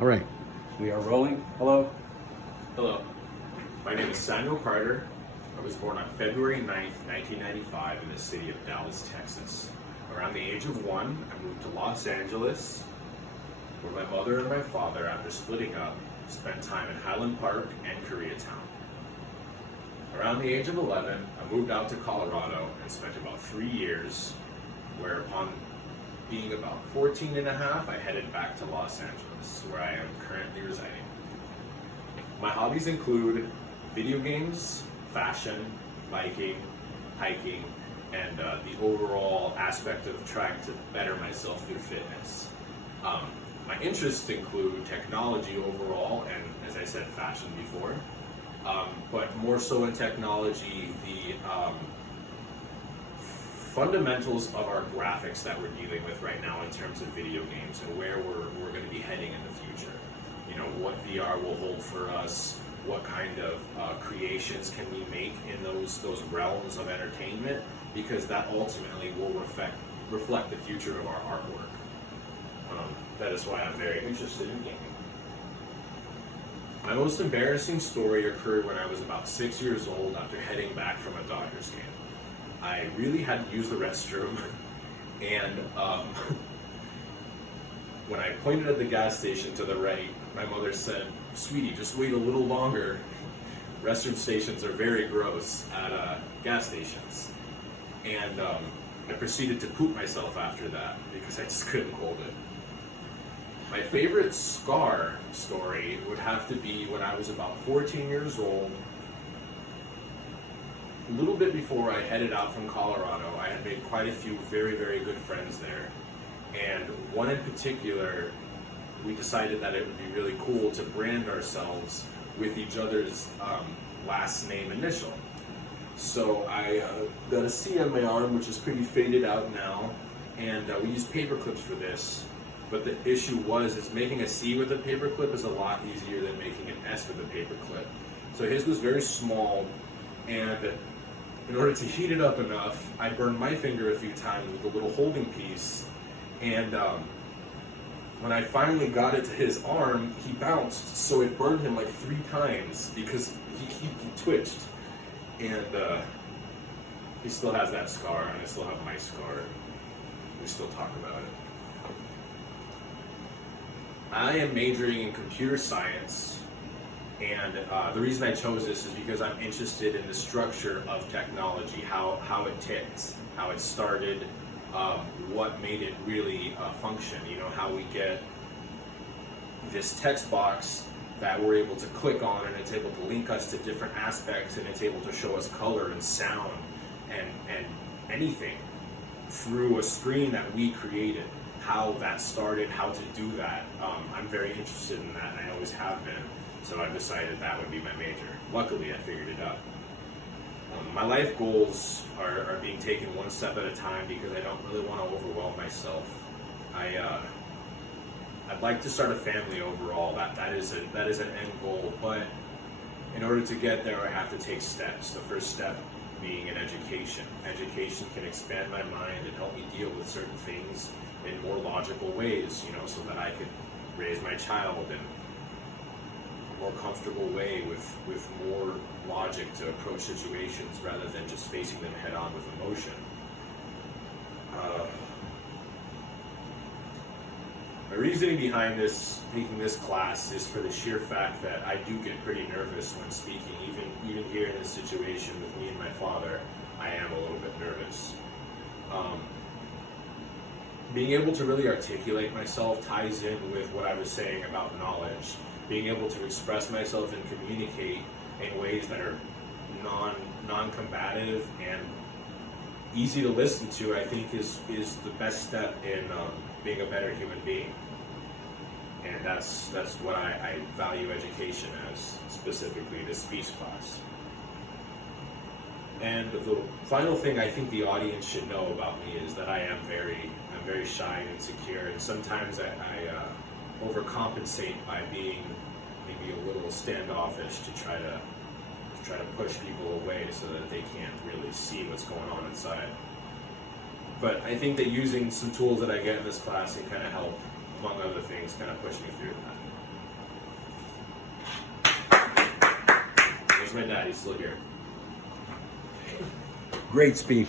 All right. We are rolling. Hello. Hello, my name is Samuel Carter. I was born on February 9th, 1995 in the city of Dallas, Texas. Around the age of 1, I moved to Los Angeles, where my mother and my father, after splitting up, spent time in Highland Park and Koreatown. Around the age of 11, I moved out to Colorado and spent about 3 years, where upon being about 14 and a half, I headed back to Los Angeles, where I am currently residing. My hobbies include video games, fashion, biking, hiking, and the overall aspect of trying to better myself through fitness. My interests include technology overall, and as I said, fashion before, but more so in technology, the fundamentals of our graphics that we're dealing with right now in terms of video games and where we're going to be heading in the future. You know, what VR will hold for us, what kind of creations can we make in those realms of entertainment, because that ultimately will reflect the future of our artwork. That is why I'm very interested in gaming. My most embarrassing story occurred when I was about 6 years old after heading back from a Dodgers game. I really had to use the restroom, and when I pointed at the gas station to the right, my mother said, "Sweetie, just wait a little longer. Restroom stations are very gross at gas stations." And I proceeded to poop myself after that because I just couldn't hold it. My favorite scar story would have to be when I was about 14 years old. A little bit before I headed out from Colorado, I had made quite a few very, very good friends there. And one in particular, we decided that it would be really cool to brand ourselves with each other's last name initial. So I got a C on my arm, which is pretty faded out now, and we used paper clips for this. But the issue is making a C with a paper clip is a lot easier than making an S with a paper clip. So his was very small, and in order to heat it up enough, I burned my finger a few times with a little holding piece, and when I finally got it to his arm, he bounced, so it burned him like 3 times because he twitched, and he still has that scar, and I still have my scar. We still talk about it. I am majoring in computer science, and the reason I chose this is because I'm interested in the structure of technology, how it ticks, how it started, what made it really function. You know, how we get this text box that we're able to click on, and it's able to link us to different aspects, and it's able to show us color and sound and anything through a screen that we created. How that started, how to do that. I'm very interested in that, and I always have been. So I decided that would be my major. Luckily, I figured it out. My life goals are being taken one step at a time because I don't really want to overwhelm myself. I'd like to start a family overall. That is an end goal, but in order to get there, I have to take steps. The first step being an education. Education can expand my mind and help me deal with certain things in more logical ways, you know, so that I could raise my child in a more comfortable way with more logic to approach situations rather than just facing them head on with emotion. My reasoning behind taking this class is for the sheer fact that I do get pretty nervous when speaking. Even here in this situation with me and my father, I am a little bit nervous. Being able to really articulate myself ties in with what I was saying about knowledge. Being able to express myself and communicate in ways that are non-combative and easy to listen to, I think is the best step in being a better human being. And that's what I value education as, specifically the speech class. And the final thing I think the audience should know about me is that I'm very shy and insecure, and sometimes I overcompensate by being maybe a little standoffish to try to push people away so that they can't really see what's going on inside. But I think that using some tools that I get in this class can kind of help, among other things, kind of push me through that. my dad. He's still here. Great speech.